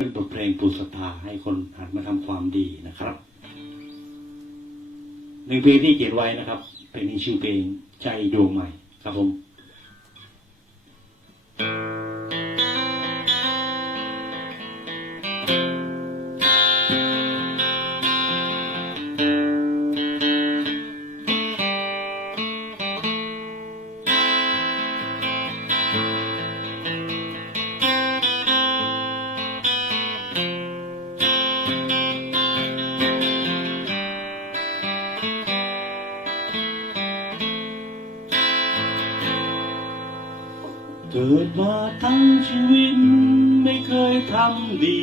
เป็นบทเพลงปลุกศรัทธาให้คนหันมาทำความดีนะครับหนึ่งเพลงที่เขียนไว้นะครับเพลงนี้ชื่อเพลงใจดวงใหม่ครับผมเกิดมาทั้งชีวิตไม่เคยทำดี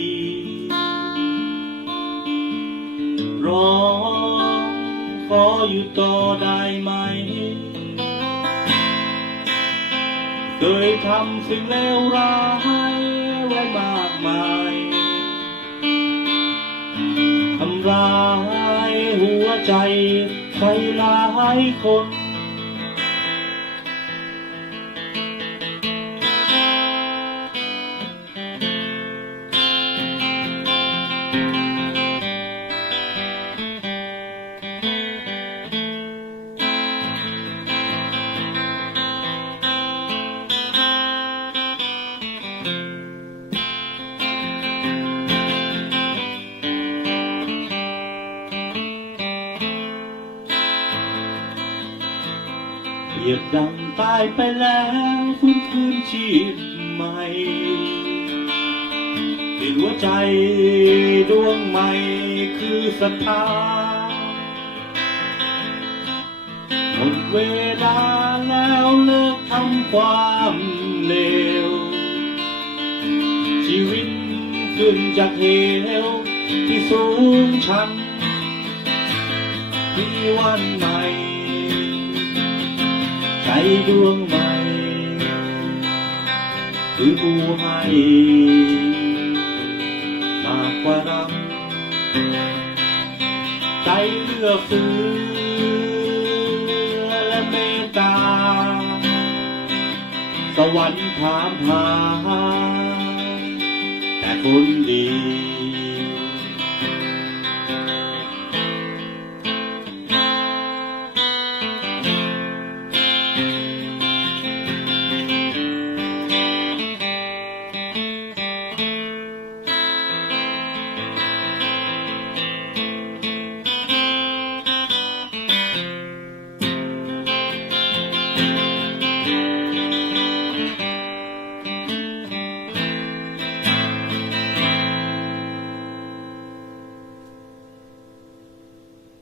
ร้องขออยู่ต่อได้ไหม เคยทำสิ่งเลวร้ายไว้มากมาย ทำร้ายหัวใจใครหลายคน รียบดังตายไปแล้วฟื้นคืนชีพใหม่เห็นหัวใจดวงใหม่คือศรัทธาหมดเวลาแล้วเลิกทำความเลว ชีวิตขึ้นจากเหวที่สูงชันที่วันใหม่ ดวงใหม่ คือผู้ให้มากกว่ารักใจเลือกซื้อและเมตตา สวรรค์ถามหาแต่คนดี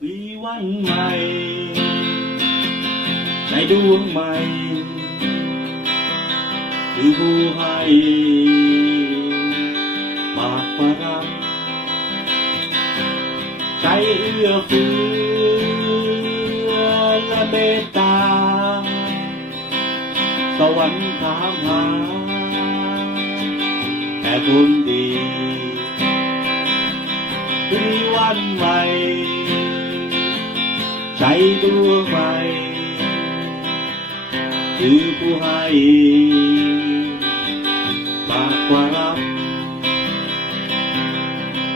มีวันใหม่ ในดวงใหม่ คือผู้ให้มากกว่ารักใจเอื้อเฟื้อและเมตตา สวรรค์ถามหา แต่คนดีมีวันใหม่ ใจดวงใหม่คือผู้ให้มากกว่ารับ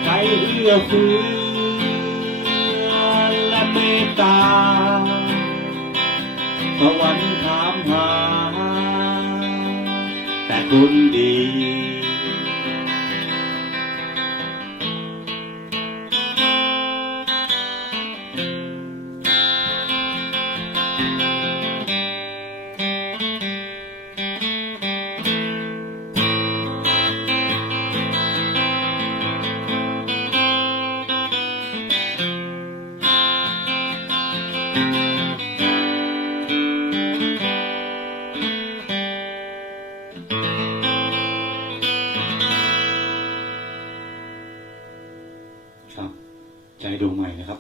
ใจเอื้อเฟื้อและเมตตาสวรรค์ถามหา แต่ ครับ ใจดวงใหม่นะครับ